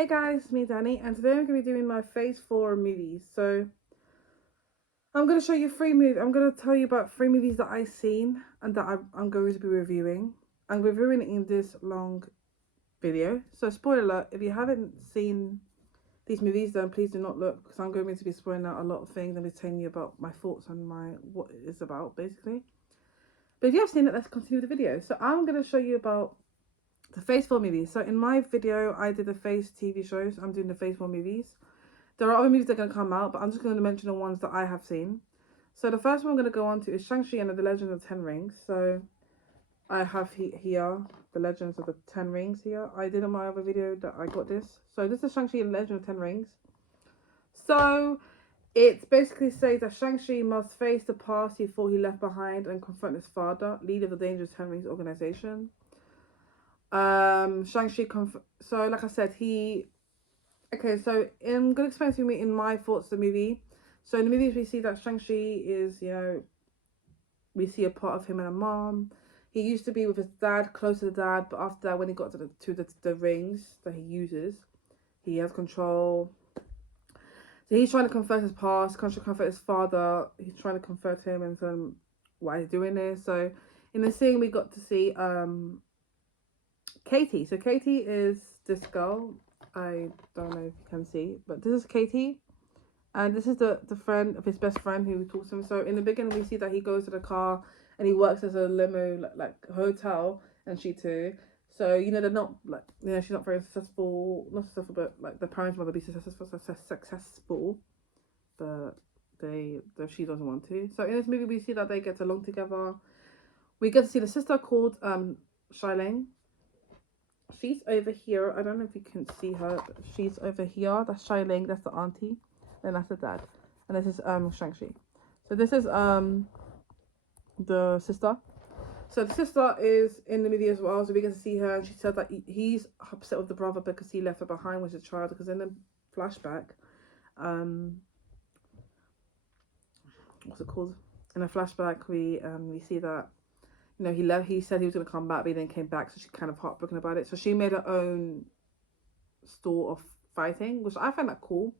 Hey guys, it's me Danny, and today I'm going to be doing my Phase 4 movies. So I'm going to show you three movies. I'm going to tell you about three movies that I've seen and that I'm going to be reviewing. I'm reviewing it in this long video. So spoiler alert, if you haven't seen these movies, then please do not look, because I'm going to be spoiling out a lot of things and be telling you about my thoughts and what it is about, basically. But if you have seen it, let's continue the video. So I'm going to show you about the Phase 4 movies. So in my video, I did the Phase TV shows. I'm doing the Phase 4 movies. There are other movies that are going to come out, but I'm just going to mention the ones that I have seen. So the first one I'm going to go on to is Shang-Chi and the Legend of the Ten Rings. So I have here the Legends of the Ten Rings here. I did in my other video that I got this. So this is Shang-Chi and the Legend of the Ten Rings. So it basically says that Shang-Chi must face the past he thought he left behind and confront his father, leader of the Dangerous Ten Rings organization. Shang-Chi, so like I said, okay, so I'm going to explain to you in my thoughts the movie. So in the movies we see that Shang-Chi is, we see a part of him and a mom. He used to be with his dad, close to the dad, but after that, when he got to the rings that he uses, he has control. So he's trying to confront his past, trying to confront his father. He's trying to confront him and tell him why he's doing this. So in the scene, we got to see Katie. So Katie is this girl. I don't know if you can see, but this is Katie. And this is the friend of his best friend who talks to him. So in the beginning, we see that he goes to the car and he works as a limo, like hotel, and she too. So, they're not, she's not very successful, not successful, but, the parents want to be successful, but she doesn't want to. So in this movie, we see that they get along together. We get to see the sister called, Shileng. She's over here. I don't know if you can see her, but she's over here. That's Shileng, that's the auntie. And that's the dad. And this is Shang-Chi. So this is the sister. So the sister is in the movie as well. So we get to see her, and she said that he's upset with the brother because he left her behind with a child. Because in the flashback, what's it called? In a flashback, we see that he left. He said he was gonna come back, but he then came back. So she's kind of heartbroken about it. So she made her own store of fighting, which I find that cool.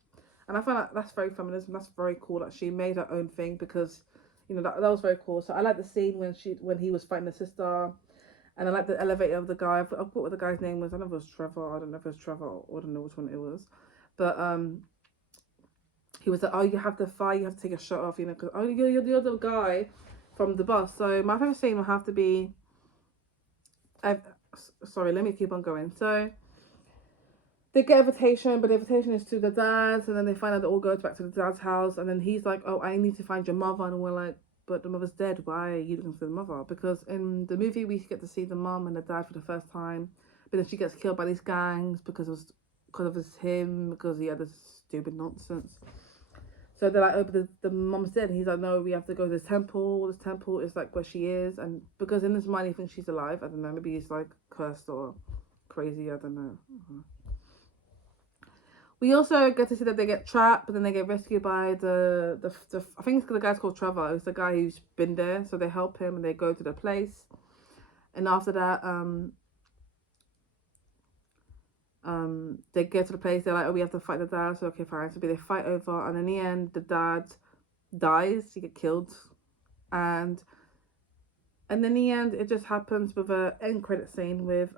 And I find that's very feminism. That's very cool that she made her own thing, because, that was very cool. So I like the scene when he was fighting the sister. And I like the elevator of the guy. I forgot what the guy's name was. I don't know if it was Trevor. I don't know if it was Trevor, or I don't know which one it was. But he was like, oh, you have to fight. You have to take a shirt off, because, oh, you're the other guy from the bus. So my favorite scene will have to be... sorry, let me keep on going. So... they get an invitation, but the invitation is to the dad's, and then they find out they all go back to the dad's house, and then he's like, oh, I need to find your mother, and we're like, but the mother's dead, why are you looking for the mother? Because in the movie, we get to see the mom and the dad for the first time, but then she gets killed by these gangs because of him, because he had this stupid nonsense. So they're like, oh, but the mom's dead, and he's like, no, we have to go to this temple is like where she is, and because in his mind he thinks she's alive. I don't know, maybe he's like cursed or crazy, I don't know. We also get to see that they get trapped, but then they get rescued by the I think the guy's called Trevor. It's the guy who's been there. So they help him and they go to the place. And after that, they get to the place. They're like, oh, we have to fight the dad. So okay, fine. So they fight over, and in the end, the dad dies. He gets killed, and in the end, it just happens with a end credit scene with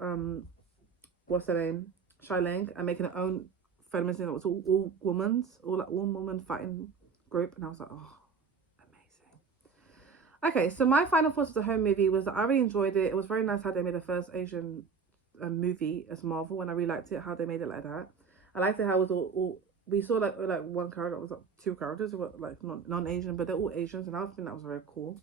what's her name, Shileng, and making her own feminism. It was all women's, all woman fighting group, and I was like, oh, amazing. Okay, so my final thoughts of the home movie was that I really enjoyed it. It was very nice how they made the first Asian movie as Marvel, and I really liked it how they made it like that. I liked it how it was all we saw like one character, it was like two characters who were like non-Asian, but they're all Asians, and I think that was very cool.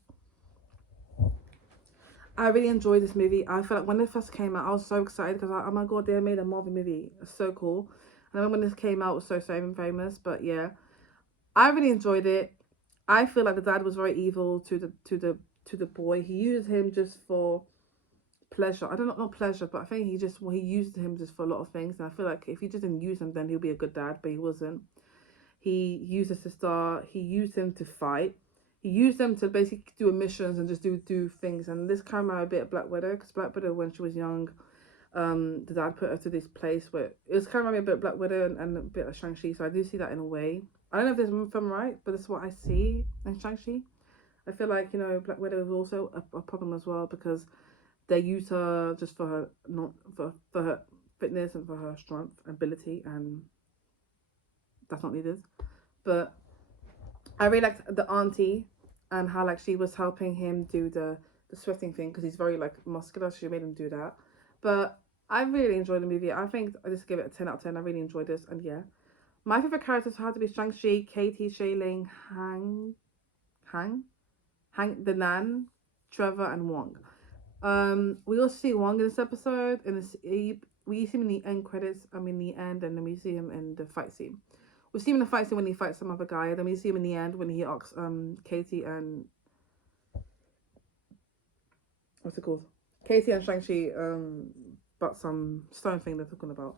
I really enjoyed this movie. I felt like when it first came out, I was so excited because oh my god, they made a Marvel movie. It's so cool. And then when this came out, it was so famous. But yeah, I really enjoyed it. I feel like the dad was very evil to the boy. He used him just for pleasure. I don't know, not pleasure, but I think he used him just for a lot of things. And I feel like if he just didn't use him, then he'll be a good dad. But he wasn't. He used his sister. He used him to fight. He used them to basically do missions and just do things. And this came out a bit of Black Widow, because Black Widow, when she was young, The dad put her to this place where it was kind of like a bit of Black Widow and a bit of Shang-Chi, so I do see that in a way. I don't know if this is film right, but this is what I see in Shang-Chi. I feel like, Black Widow is also a problem as well, because they use her just for her, not for her fitness and for her strength, ability, and that's not needed. But I really liked the auntie and how like she was helping him do the swifting thing, because he's very like muscular. She made him do that. But I really enjoyed the movie. I think I just give it a 10 out of 10. I really enjoyed this. And yeah, my favorite characters had to be Shang-Chi, Katie, Shailing, Hang, the Nan, Trevor, and Wong. We also see Wong in this episode. We see him in the end credits. The end, and then we see him in the fight scene. We see him in the fight scene when he fights some other guy. Then we see him in the end when he asks Katie and what's it called? Katie and Shang-Chi about some stone thing they're talking about.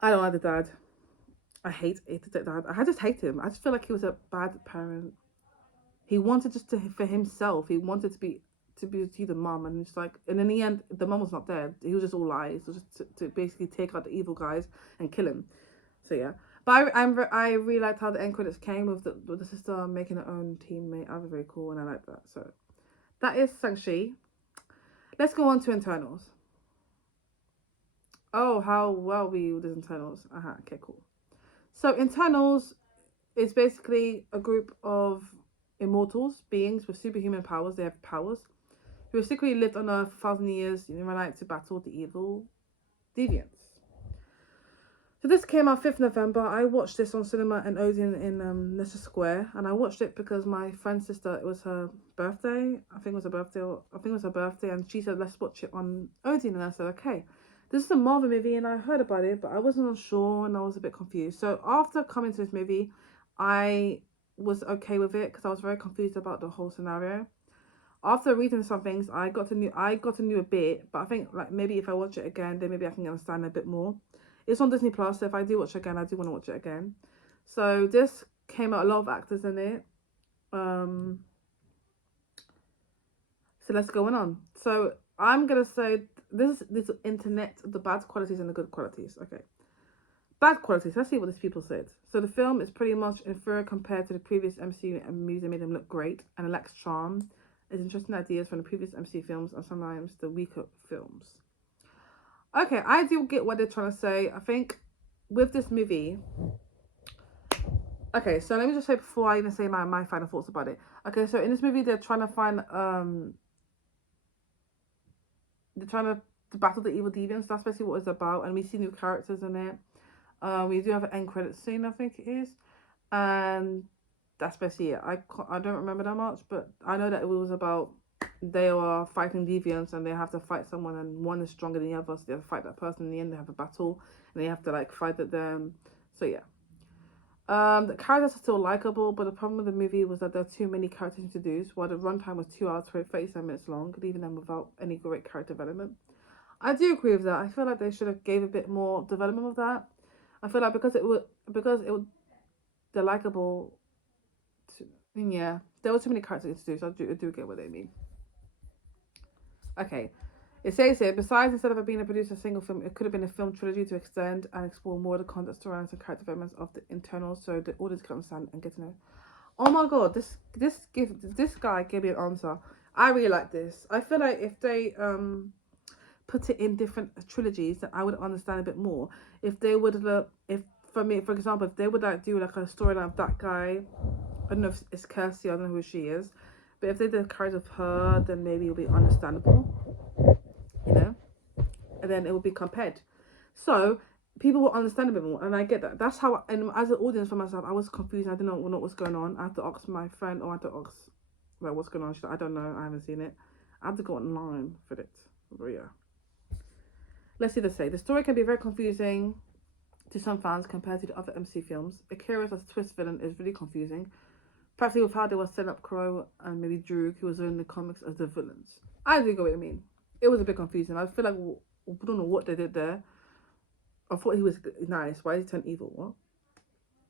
I don't like the dad. I hate the dad. I just hate him. I just feel like he was a bad parent. He wanted for himself. He wanted to be the mom, and it's like, and in the end, the mom was not there. He was just all lies. It was just to basically take out the evil guys and kill him. So yeah, but I really liked how the end credits came with the sister making her own teammate. I was very cool, and I like that. So that is Shang-Chi. Let's go on to internals. Oh, how well we with internals. Okay, cool. So internals is basically a group of immortals, beings with superhuman powers. They have powers who have secretly lived on Earth for 1,000 years in one night to battle the evil deviants. So this came out 5th November. I watched this on cinema and Odeon in Leicester Square, and I watched it because my friend's sister, it was her birthday. I think it was her birthday, and she said, let's watch it on Odeon, and I said, okay. This is a Marvel movie, and I heard about it, but I wasn't sure, and I was a bit confused. So after coming to this movie, I was okay with it because I was very confused about the whole scenario. After reading some things, I got to know a bit, but I think like maybe if I watch it again, then maybe I can understand a bit more. It's on Disney Plus, so if I do watch it again, I do want to watch it again. So this came out a lot of actors in it. So let's go on. So I'm gonna say this internet, the bad qualities and the good qualities. Okay. Bad qualities. Let's see what these people said. So the film is pretty much inferior compared to the previous MCU movies that made them look great, and it lacks charm. It's interesting ideas from the previous MCU films and sometimes the weaker films. Okay, I do get what they're trying to say. I think with this movie... Okay, so let me just say before I even say my final thoughts about it. Okay, so in this movie, they're trying to find... They're trying to battle the evil deviants. That's basically what it's about. And we see new characters in it. We do have an end credit scene, I think it is. And that's basically it. I don't remember that much, but I know that it was about... They are fighting deviants and they have to fight someone, and one is stronger than the other, so they have to fight that person. In the end, they have a battle and they have to like fight at them. So yeah, the characters are still likable, but the problem with the movie was that there are too many characters introduced, while the runtime was 2 hours 37 minutes long, leaving them without any great character development. I do agree with that. I feel like they should have gave a bit more development of that. I feel like because they're likable. Yeah, there were too many characters introduced. I do get what they mean. Okay, it says here, besides, instead of it being a producer single film, it could have been a film trilogy to extend and explore more of the content, storylines, and character developments of the internals, so the audience can understand and get to know. Oh my god, this guy gave me an answer. I really like this. I feel like if they put it in different trilogies, then I would understand a bit more. If they would for example, if they would like do like a storyline of that guy, I don't know if it's Kirsty, I don't know who she is. But if they did a character of her, then maybe it'll be understandable, and then it will be compared. So people will understand a bit more, and I get that. That's how, and as an audience for myself, I was confused. I didn't know what was going on. I had to ask my friend, or I had to ask, like, what's going on? She's like, I don't know. I haven't seen it. I have to go online for it. But yeah. Let's see. Let's say the story can be very confusing to some fans compared to the other MC films. Akira's as twist villain is really confusing. Practically with how they were setting up Crow and maybe Drew, who was in the comics as the villains. I do get what I mean. It was a bit confusing. I feel like we don't know what they did there. I thought he was nice. Why did he turn evil?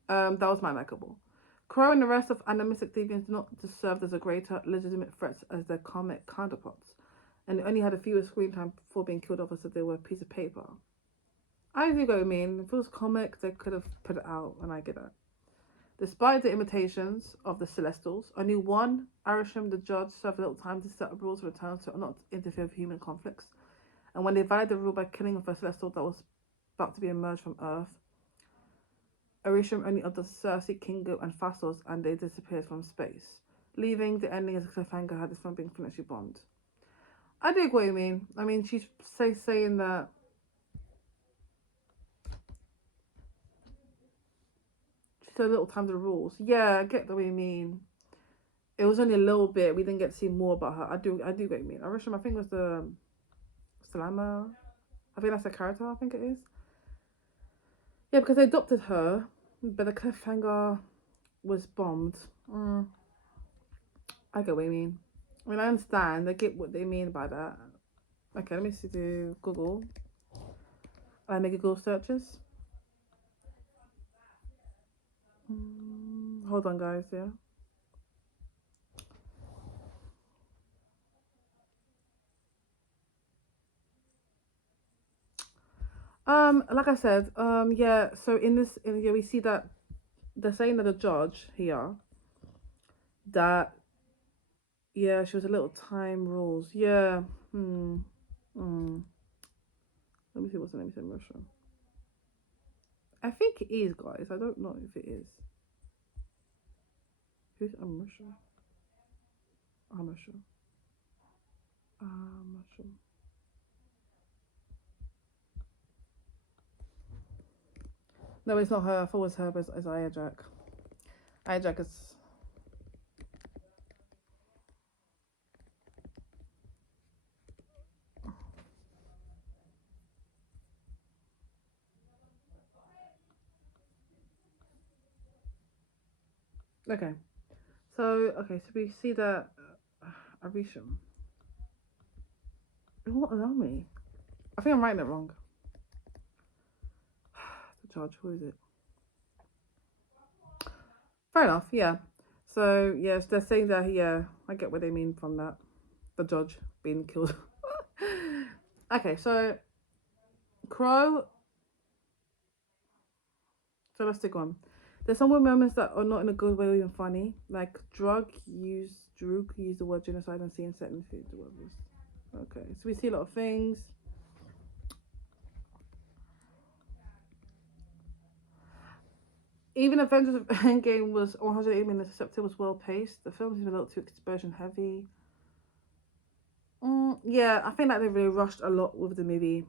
What? That was my likable. Crow and the rest of animistic deviants do not serve as a greater legitimate threats as their comic counterparts. and only had a few screen time before being killed off, so they were a piece of paper. I do go mean. If it was comic, they could have put it out, and I get that. Despite the imitations of the Celestials, only one Arisham, the judge, served a little time to set up rules of return to not interfere with human conflicts. And when they violated the rule by killing off a Celestial that was about to be emerged from Earth, Arisham only uttered Cersei, Kingo, and Fastos, and they disappeared from space, leaving the ending as a cliffhanger had this film been finishly bombed. I dig what you mean. I mean, she's saying that she said a little time to the rules. Yeah, I get the way you mean. It was only a little bit. We didn't get to see more about her. I do get what you mean. Arisham, I think, was the Salama. I think that's the character. I think it is. Yeah, because they adopted her, but the cliffhanger was bombed. I get what you mean. I mean, I understand. I get what they mean by that. Okay, let me see. Do Google. I make Google searches. Hold on, guys. Yeah. Like I said, yeah. So yeah, we see that they're saying that the judge here that yeah, she was a little time rules. Yeah. Let me see what's the name in Russia. I think it is, guys. I don't know if it is. Who's Russia? I'm not sure. I'm not sure. No, it's not her. I thought it was her, but it's Aya Jack. Aya Jack is. Okay. So we see that Arisham. It won't allow me. I think I'm writing it wrong. The judge, who is it? Fair enough, yeah. So yes, they're saying that yeah, I get what they mean from that. The judge being killed. Okay, so Crow. So let's take on. There's some moments that are not in a good way or even funny. Like Drug use the word genocide and seeing certain food workers. Okay, so we see a lot of things. Even Avengers Endgame was 180 minutes, except it was well paced. The film is a little too explosion heavy. Yeah, I think that they really rushed a lot with the movie.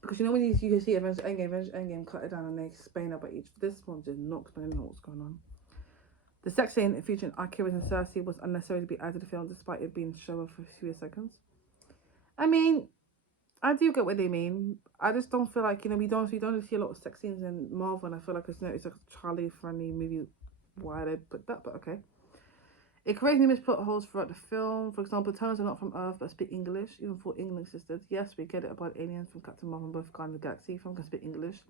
Because you know when you see Avengers Endgame cut it down and they explain about each. This one did not explain what's going on. The sex scene featuring Octavius and Cersei was unnecessary to be added to the film despite it being shown for a few seconds. I mean, I do get what they mean. I just don't feel like, we don't see a lot of sex scenes in Marvel, and I feel like it's a Charlie friendly movie. Why they put that, but okay. It creates numerous plot holes throughout the film. For example, the Eternals are not from Earth but speak English, even before England existed. Yes, we get it about aliens from Captain Marvel and both Guardians of the Galaxy. Film can speak English.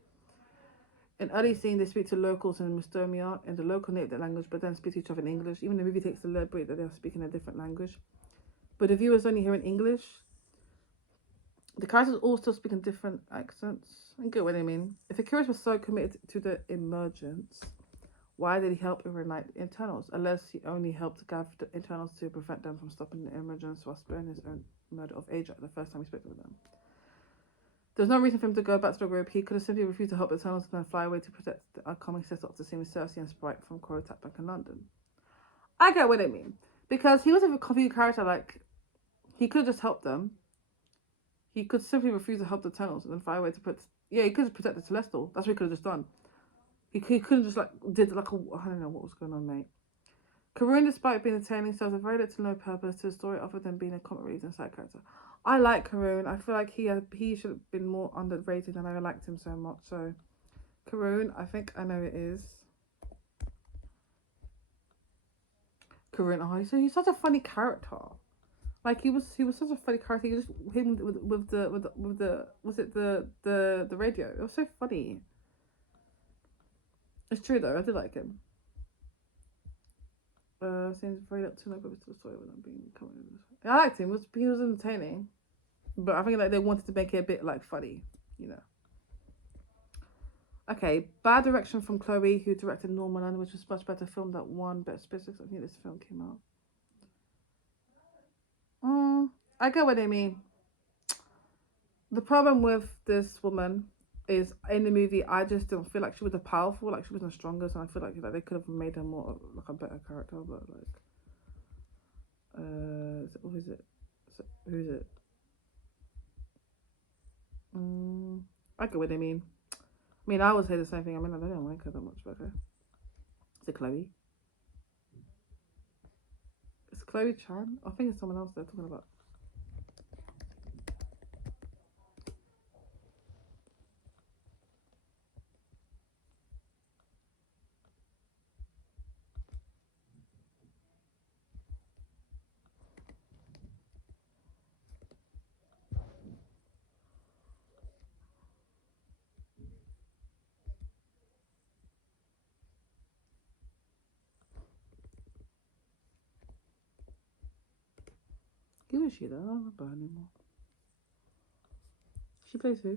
In early scene, they speak to locals in Mustomia in the local native language, but then speak to each other in English. Even the movie takes the liberty that they are speaking a different language. But the viewers only hear in English. The characters all still speak in different accents. I get what I mean. If Icarus was so committed to the emergence, why did he help reunite the Eternals? Unless he only helped gather the Eternals to prevent them from stopping the emergence while sparing his own murder of Ajax the first time he spoke with them. There's no reason for him to go back to the group. He could have simply refused to help the Eternals and then fly away to protect the upcoming setup to see Cersei and Sprite from Crow attack back in London. I get what they mean. Because he was a confused character, like, he could have just helped them. He could simply refuse to help the Eternals and then fly away to protect... Yeah, he could have protected the Celestial. That's what he could have just done. He couldn't just, did I don't know what was going on, mate. Karun, despite being entertaining, serves a very little to no purpose to the story other than being a comic relief and side character. I like Karun. I feel like he should have been more underrated and I liked him so much. So, Karun, I think I know it is. Karun, he's such a funny character. Like he was such a funny character. He just him with the was it the radio? It was so funny. It's true though. I did like him. Seems very little to no purpose to the story without being coming. I liked him. He was entertaining, but I think like they wanted to make it a bit like funny, you know. Okay, bad direction from Chloe, who directed Norman, which was much better film that won Best Picture. I think this film came out. I get what they mean. The problem with this woman is in the movie, I just don't feel like she was powerful, like she wasn't the strongest, and I feel like they could have made her more like a better character. But like, who is it? Who is it? I get what they mean. I mean, I would say the same thing. I mean, I don't like her that much, but okay. Is it Chloe? It's Chloe Chan? I think it's someone else they're talking about. Who is she though? I don't remember her anymore. She plays who?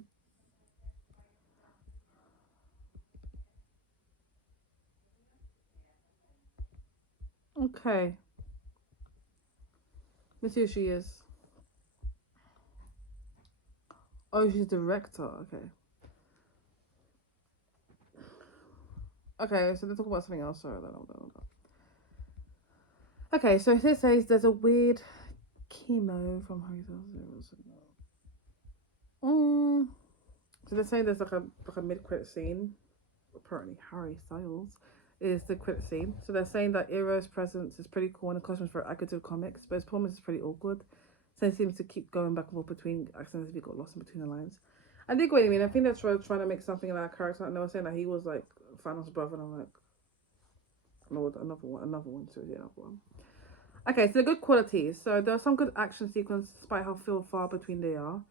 Okay. Let's see who she is. Oh, she's director. Okay. Okay, so let's talk about something else. Sorry, okay, so it says there's a weird chemo from Hotel. So they're saying there's like a mid-credit scene. Apparently, Harry Styles is the credit scene. So they're saying that Eero's presence is pretty cool and the costume's very accurate to comics, but his performance is pretty awkward. So he seems to keep going back and forth between accents if he got lost in between the lines. I think what you mean. I think they're trying to make something like a character. And they were saying that he was like Thanos' brother, and I'm like, no, another one. So yeah, another one. Okay, so the good qualities. So there are some good action sequences, despite how few far between they are.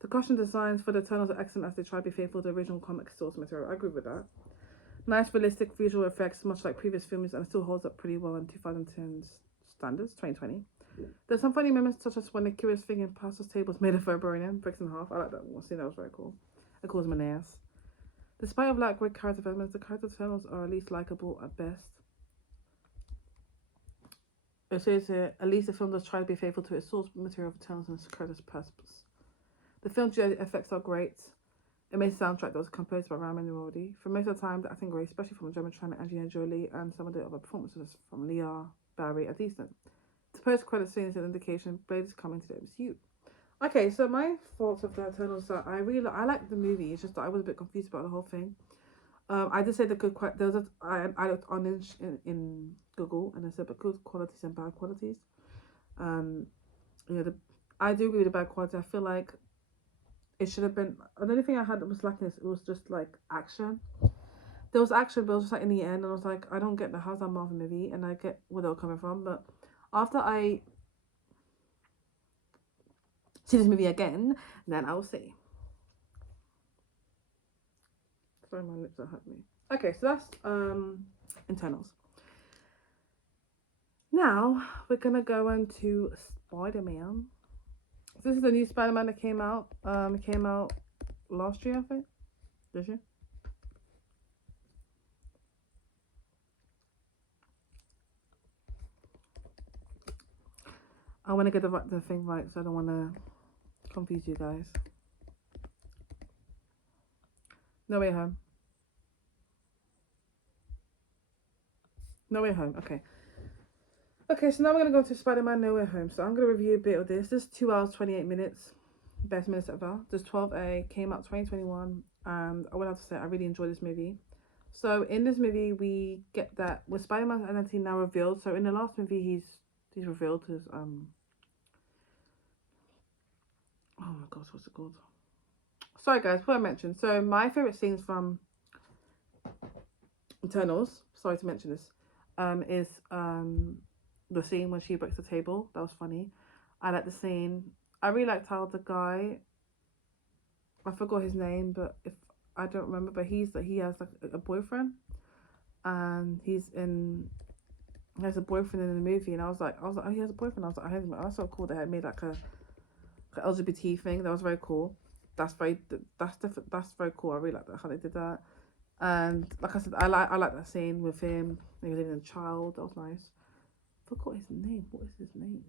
The costume designs for the Eternals are excellent as they try to be faithful to the original comic source material. I agree with that. Nice realistic visual effects, much like previous films, and still holds up pretty well in 2010's standards, 2020. There's some funny moments, such as when the curious thing in pastor's table is made of vibranium, breaks in half. I like that one. See, that was very cool. It calls my nails. Despite of like great character developments, the character Eternals are at least likable at best. It says here, at least the film does try to be faithful to its source material of Eternals and its character's purpose. The film's effects are great. It made a soundtrack that was composed by Ramin Djawadi. For most of the time, the acting great, especially from Gemma Chan and Angelina Jolie, and some of the other performances from Leah Barry are decent. The post-credit scene is an indication Blade is coming to the MCU. Okay, so my thoughts of the Eternals are I like the movie. It's just that I was a bit confused about the whole thing. I did say the good there was I looked on in Google and I said but good qualities and bad qualities. I do agree with the bad quality. I feel like it should have been. The only thing I had that was lacking is it was just like action. There was action, but it was just like in the end, and I was like, I don't get the how's that Marvel movie, and I get where they were coming from, but after I see this movie again, then I will see. Sorry, my lips are hurting me. Okay, so that's Internals. Now we're gonna go into Spider-Man. This is the new Spider-Man that came out. It came out last year, I think. This year. I want to get the thing right, so I don't want to confuse you guys. No Way Home. No Way Home. Okay. Okay, so now we're going to go to Spider-Man No Way Home. So I'm going to review a bit of this. This is 2 hours, 28 minutes. Best minutes ever. This 12A came out 2021. And I would have to say I really enjoyed this movie. So in this movie, we get that with Spider-Man's identity now revealed. So in the last movie, he's revealed his oh my gosh, what's it called? Sorry guys, what I mentioned. So my favorite scenes from Eternals, sorry to mention this, is the scene when she breaks the table. That was funny. I like the scene. I really liked how the guy, I forgot his name, but if I don't remember, but he has like a boyfriend, and he's in he has a boyfriend in the movie, and I was like, oh, he has a boyfriend. I was like, oh, that's so cool. They had made like a LGBT thing. That was very cool. That's very cool. I really like that how they did that. And like I said, I like that scene with him. He was even a child. That was nice. Forgot his name. What is his name?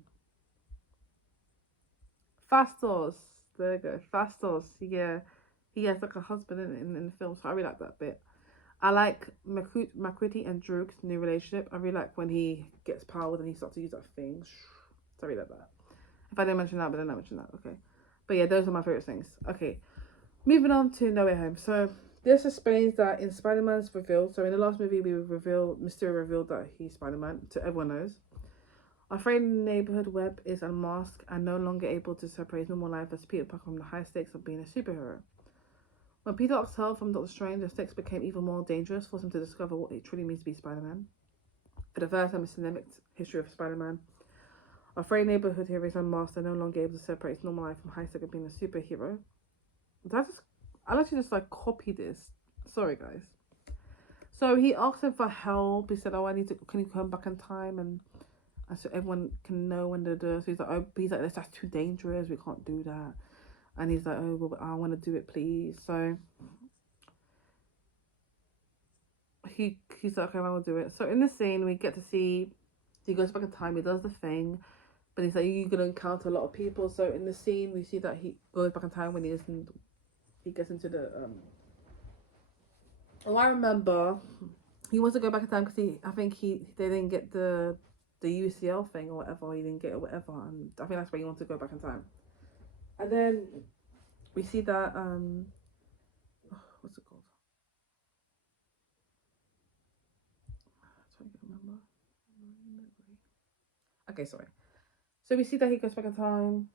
Fastos. There you go. Fastos. Yeah, he has like a husband in the film, so I really like that bit. I like Makriti and Droog's new relationship. I really like when he gets powered and he starts to use that thing. So I really like that. If I didn't mention that, but then I mentioned that. Okay. But yeah, those are my favorite things. Okay. Moving on to No Way Home. So this explains that in Spider-Man's reveal, so in the last movie Mysterio revealed that he's Spider-Man, so everyone knows. Our friend neighborhood Webb is unmasked and no longer able to separate his normal life as Peter Parker from the high stakes of being a superhero. When Peter asked help from Doctor Strange, the stakes became even more dangerous, forcing him to discover what it truly means to be Spider-Man. For the first time in the cinematic history of Spider-Man, our friend neighborhood hero is unmasked and no longer able to separate his normal life from high stakes of being a superhero. I'll actually just like copy this. Sorry, guys. So he asked him for help. He said, "Oh, can you come back in time and so everyone can know when they're there." So he's like, that's too dangerous. We can't do that. And he's like, "Oh, well, I want to do it, please." So he's like, "Okay, I will do it." So in this scene, we get to see he goes back in time. He does the thing, but he's like, "You're gonna encounter a lot of people." So in the scene, we see that he goes back in time when he gets into the Oh, I remember he wants to go back in time because they didn't get the UCL thing or whatever. He didn't get it or whatever, and I think that's why he wants to go back in time. And then we see that what's it called? I'm trying to remember. Okay, sorry. So we see that he goes back in time.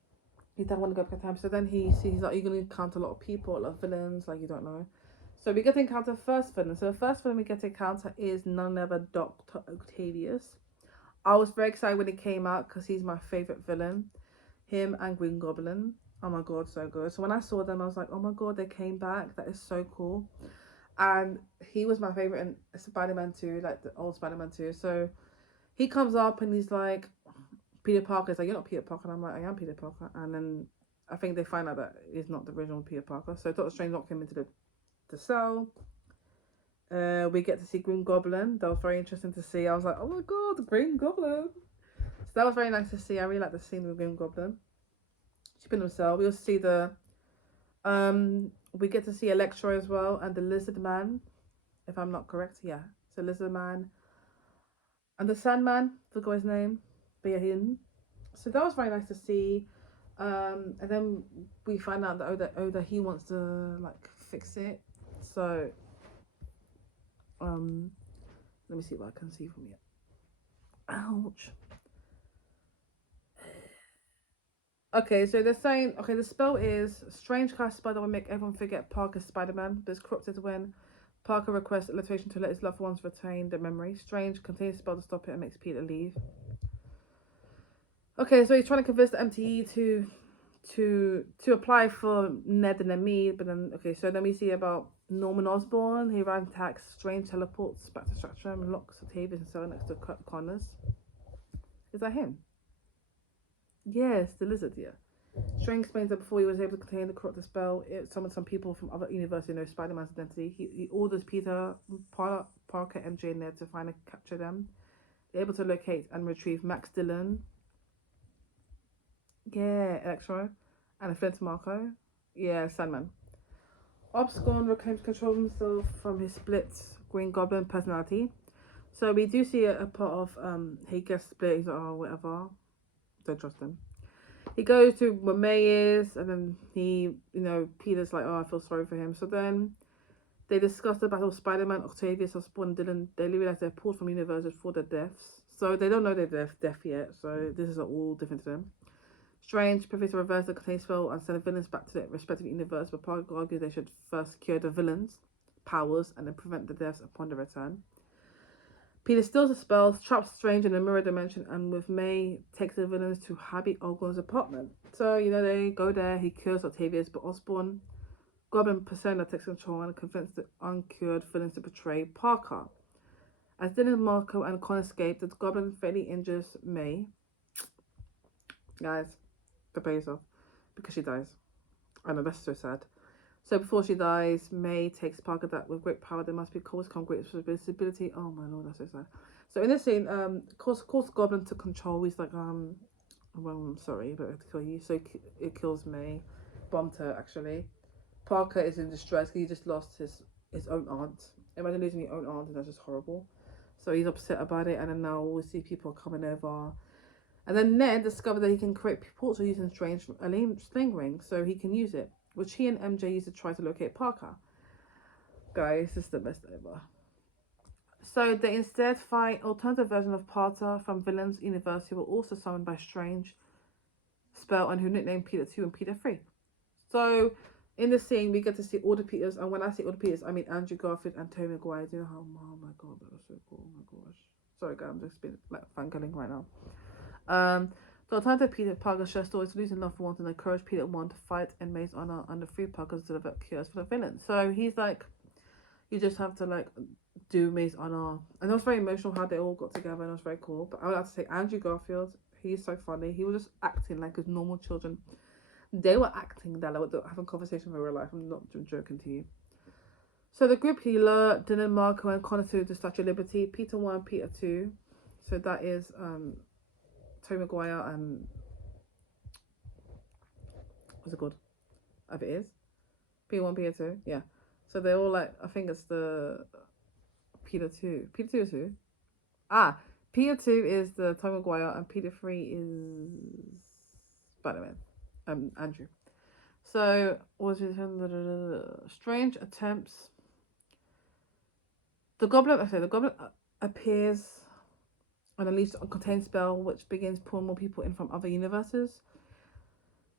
He doesn't want to go back in time. So then he sees that you're gonna encounter a lot of people, a lot of villains, like you don't know. So we get to encounter the first villain. So the first villain we get to encounter is none other Dr. Octavius. I was very excited when he came out because he's my favorite villain. Him and Green Goblin. Oh my god, so good. So when I saw them, I was like, oh my god, they came back. That is so cool. And he was my favorite in Spider-Man 2, like the old Spider-Man 2. So he comes up and he's like, Peter Parker. He's like, you're not Peter Parker. And I'm like, I am Peter Parker. And then I think they find out that he's not the original Peter Parker. So Doctor Strange locked him into the cell. We get to see Green Goblin. That was very interesting to see. I was like, oh my god, the Green Goblin. So that was very nice to see. I really like the scene with Green Goblin. She's been himself. We also see we get to see Electro as well and the Lizard Man, if I'm not correct. Yeah, so Lizard Man and the Sandman. Forgot his name, but yeah, him. So that was very nice to see. And then we find out that he wants to like fix it. So let me see what I can see from here. Ouch. Okay, so they're saying, okay, the spell is Strange cast Spider will make everyone forget Parker's Spider-Man, but it's corrupted when Parker requests alliteration to let his loved ones retain their memory. Strange continues the spell to stop it and makes Peter leave. Okay, so he's trying to convince the MTE to apply for Ned and then me, but then, okay, so then we see about Norman Osborn. He arrives, attacks, Strange teleports back to Stratford, locks Octavius and Cell next to Connors. Is that him? Yes, the lizard, yeah. Strange explains that before he was able to contain the corrupted spell, it summoned some people from other universes who know Spider-Man's identity. He orders Peter, Parker, MJ, and Ned to find and capture them. They're able to locate and retrieve Max Dillon. Yeah, Electro. And a Flint Marco. Yeah, Sandman. Obscorn reclaims control of himself from his split Green Goblin personality. So we do see a part of he gets split. He's like, oh, whatever. Don't trust him. He goes to where May is, and then Peter's like, oh, I feel sorry for him. So then they discuss the battle of Spider-Man, Octavius, Osborn, Dylan. They realize they're pulled from universes for their deaths. So they don't know they're deaf yet. So this is all different to them. Strange prefers to reverse the contain spell and send the villains back to their respective universe, but Parker argues they should first cure the villains' powers and then prevent the deaths upon their return. Peter steals the spell, traps Strange in a mirror dimension, and with May takes the villains to Happy Osborn's apartment. So, they go there, he cures Octavius, but Osborn, Goblin persona takes control and convinces the uncured villains to betray Parker. As Dylan, Marco, and Con escape, the Goblin fatally injures May. Guys, prepare yourself, because she dies. I know, that's so sad. So before she dies, May takes Parker that with great power there must be cause come great responsibility. Oh my lord, that's so sad. So in this scene, calls Goblin to control. He's like, well, I'm sorry, but I have to kill you. So it kills May, bombed her actually. Parker is in distress because he just lost his own aunt. Imagine losing your own aunt, and that's just horrible. So he's upset about it, and then now we see people coming over. And then Ned discovered that he can create portals using strange sling rings, so he can use it, which he and MJ use to try to locate Parker. Guys, this is the best ever. So they instead fight alternative version of Parker from Villains Universe, who were also summoned by Strange spell and who nicknamed Peter 2 and Peter 3. So in the scene, we get to see all the Peters, and when I say all the Peters, I mean Andrew Garfield and Tobey Maguire. Do you know how? Oh my god, that was so cool! Oh my gosh. Sorry, guys, I'm just being like fangirling right now. The alternative Peter Parker share stories losing loved ones and encourage Peter 1 to fight in May's honor and the three Parkers to develop cures for the villains. So he's like, you just have to like do May's honor. And it was very emotional how they all got together, and it was very cool. But I would have to say Andrew Garfield, he's so funny. He was just acting like his normal children. They were acting that like they're having conversation in real life. I'm not joking to you. So the group healer, Dylan, Marco, and Connor to the Statue of Liberty, Peter 1, Peter 2. So that is Tobey Maguire and what's it called? I bet it is Peter 1, Peter 2. Yeah. So they're all like, I think it's the Peter 2. Peter 2 is who? Peter 2 is the Tobey Maguire, and Peter 3 is Spiderman. Andrew. So was it strange attempts? The Goblin appears and unleashes a contained spell which begins pulling more people in from other universes.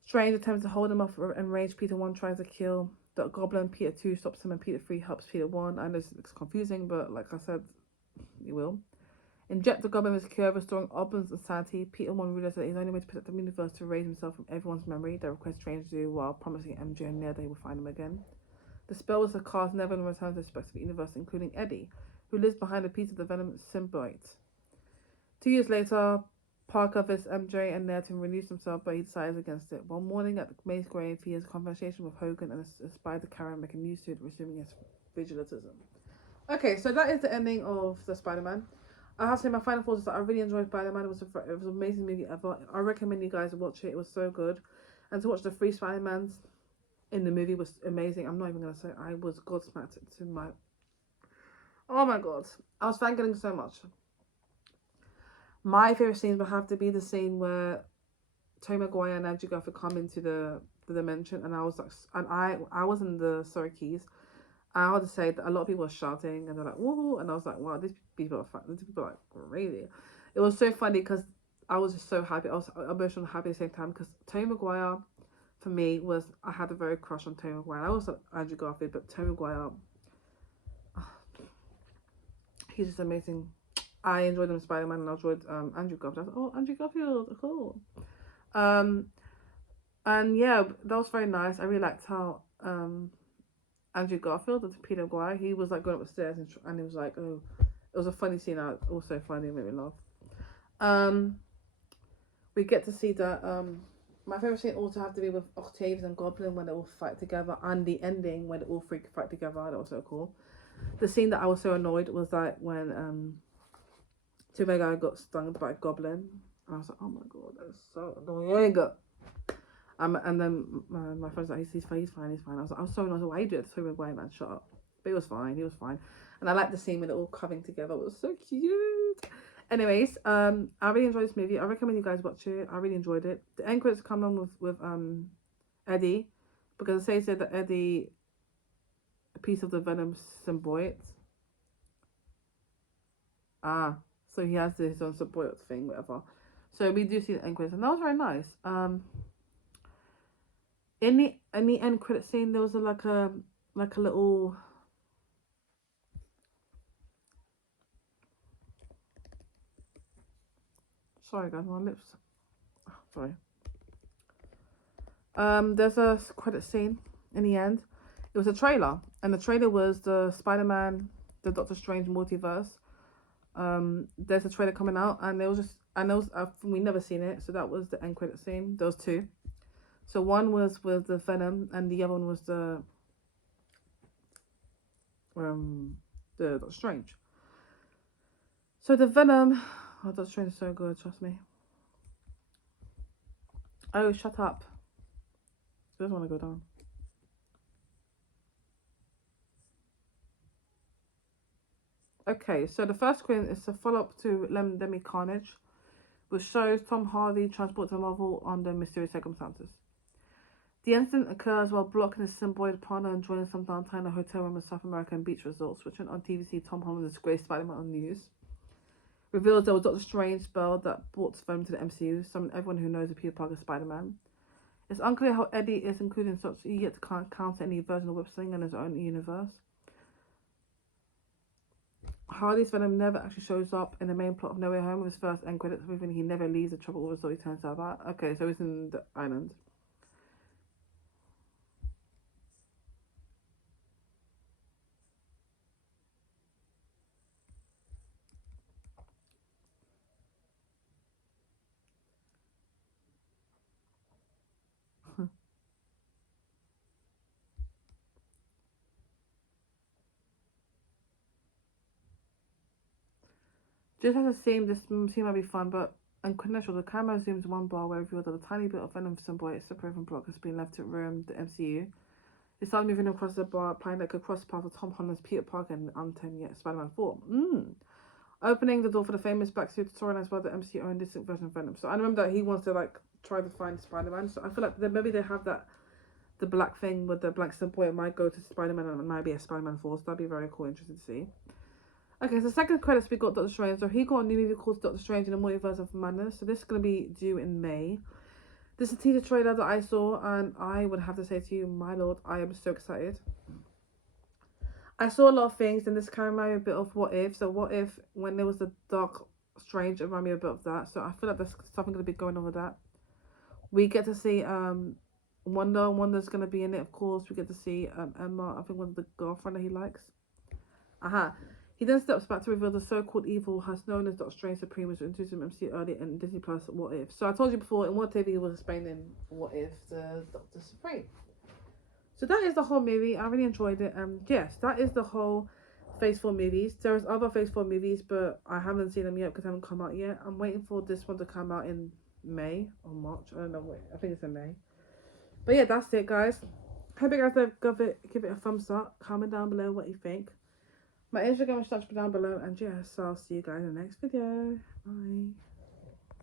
Strange attempts to hold him off and rage. Peter 1 tries to kill the Goblin. Peter 2 stops him, and Peter 3 helps Peter 1. I know it's confusing, but like I said, you will. Inject the Goblin with cure, restoring Oblin's insanity. Peter 1 realizes that his only way to protect the universe to raise himself from everyone's memory. They request Strange to do while promising MJ and Ned they will find him again. The spell was to cast never returns to the respective universe, including Eddie, who lives behind a piece of the Venom symbiote. 2 years later, Parker visits MJ and Ned to release himself, but he decides against it. One morning at the May's grave, he has a conversation with Hogan and aspires to carry making new suit, resuming his vigilantism. Okay, so that is the ending of the Spider-Man. I have to say my final thoughts is that I really enjoyed Spider-Man. It was an amazing movie ever. I recommend you guys watch it. It was so good. And to watch the 3 Spider-Mans in the movie was amazing. I'm not even going to say I was godsmacked to my... Oh my god. I was fangirling so much. My favourite scenes would have to be the scene where Tobey Maguire and Andrew Garfield come into the dimension, and I was like, and I was in the Syracuse. I had to say that a lot of people were shouting and they're like, woohoo, and I was like, wow, these people are fun. These people are like crazy. It was so funny because I was just so happy. I was emotional and happy at the same time because Tobey Maguire, for me, I had a very crush on Tobey Maguire. I also like Andrew Garfield, but Tobey Maguire, he's just amazing. I enjoyed him in Spider-Man, and I enjoyed Andrew Garfield. I was like, oh, Andrew Garfield, cool. And yeah, that was very nice. I really liked how Andrew Garfield, that's Peter Maguire, he was like going up the stairs and he was like, oh, it was a funny scene. Also funny, it made me laugh. We get to see that my favourite scene also have to be with Octavius and Goblin when they all fight together, and the ending when they all three fight together. That was so cool. The scene that I was so annoyed was that when Tobey Maguire got stung by a Goblin, and I was like, oh my god, that's so annoying. And then my friend's like, he's fine. I was like, I'm so annoyed. Why you do it to Tobey Maguire, man? Shut up. But he was fine. And I like the scene when they're all coming together. It was so cute. Anyways, I really enjoyed this movie. I recommend you guys watch it. I really enjoyed it. The end credits come on with Eddie, because they said that Eddie, a piece of the Venom symbiote. So he has his own symbiote thing, whatever. So we do see the end credits, and that was very nice. In the end credit scene, there was like a little. Sorry, guys, my lips. Sorry. There's a credit scene in the end. It was a trailer, and the trailer was the Spider-Man, the Doctor Strange multiverse. There's a trailer coming out, and there was just, and there was we never seen it, so that was the end credit scene. Those two. So one was with the Venom, and the other one was the Doctor Strange. So the Venom, oh, Doctor Strange is so good, trust me. Oh, shut up. She doesn't want to go down. Okay, so the first screen is a follow-up to Lemmy Carnage, which shows Tom Hardy transported to Marvel under mysterious circumstances. The incident occurs while blocking his symbiote partner and joining some downtime in a hotel room in South American beach resort, switching on TVC. Tom Holland's disgraced Spiderman on news. Reveals there was Doctor Strange spell that brought Venom to the MCU, summoning everyone who knows of Peter Parker Spider-Man. It's unclear how Eddie is included in such yet to counter any version of whip-sling in his own universe. Hardy's Venom never actually shows up in the main plot of No Way Home with his first end credits, proving he never leaves the trouble resort he turns out that. Okay, so he's in the island. Just as a scene, this scene might be fun, but unconventional. The camera zooms one bar where it reveals that a tiny bit of Venom symbiote separated from Brock has been left to roam the MCU. It started moving across the bar, playing like a cross path of Tom Holland's Peter Parker and Untitled yet Spider-Man 4. Opening the door for the famous backsuit storyline as well, the MCU own distinct version of Venom. So I remember that he wants to like try to find Spider-Man. So I feel like maybe they have that the black thing with the black symbiote might go to Spider-Man and it might be a Spider-Man 4. So that'd be very cool, interesting to see. Okay, so second credits we got Doctor Strange. So he got a new movie called Doctor Strange in the Multiverse of Madness. So this is gonna be due in May. This is a teaser trailer that I saw, and I would have to say to you, my lord, I am so excited. I saw a lot of things, and this kind of reminded me a bit of What If. So What If, when there was the Dark Strange, it reminded me a bit of that. So I feel like there's something gonna be going on with that. We get to see Wanda's gonna be in it, of course. We get to see Emma, I think one of the girlfriend that he likes. He then steps back to reveal the so-called evil has known as Doctor Strange Supreme, was introduced in MCU earlier in Disney Plus What If. So I told you before, in What If he was explaining What If the Doctor Supreme. So that is the whole movie. I really enjoyed it. Yes, that is the whole Phase 4 movies. There's other Phase 4 movies, but I haven't seen them yet because they haven't come out yet. I'm waiting for this one to come out in May or March. I don't know. Wait, I think it's in May. But yeah, that's it, guys. Hope you guys give it a thumbs up. Comment down below what you think. My Instagram is down below, and yes, I'll see you guys in the next video. Bye.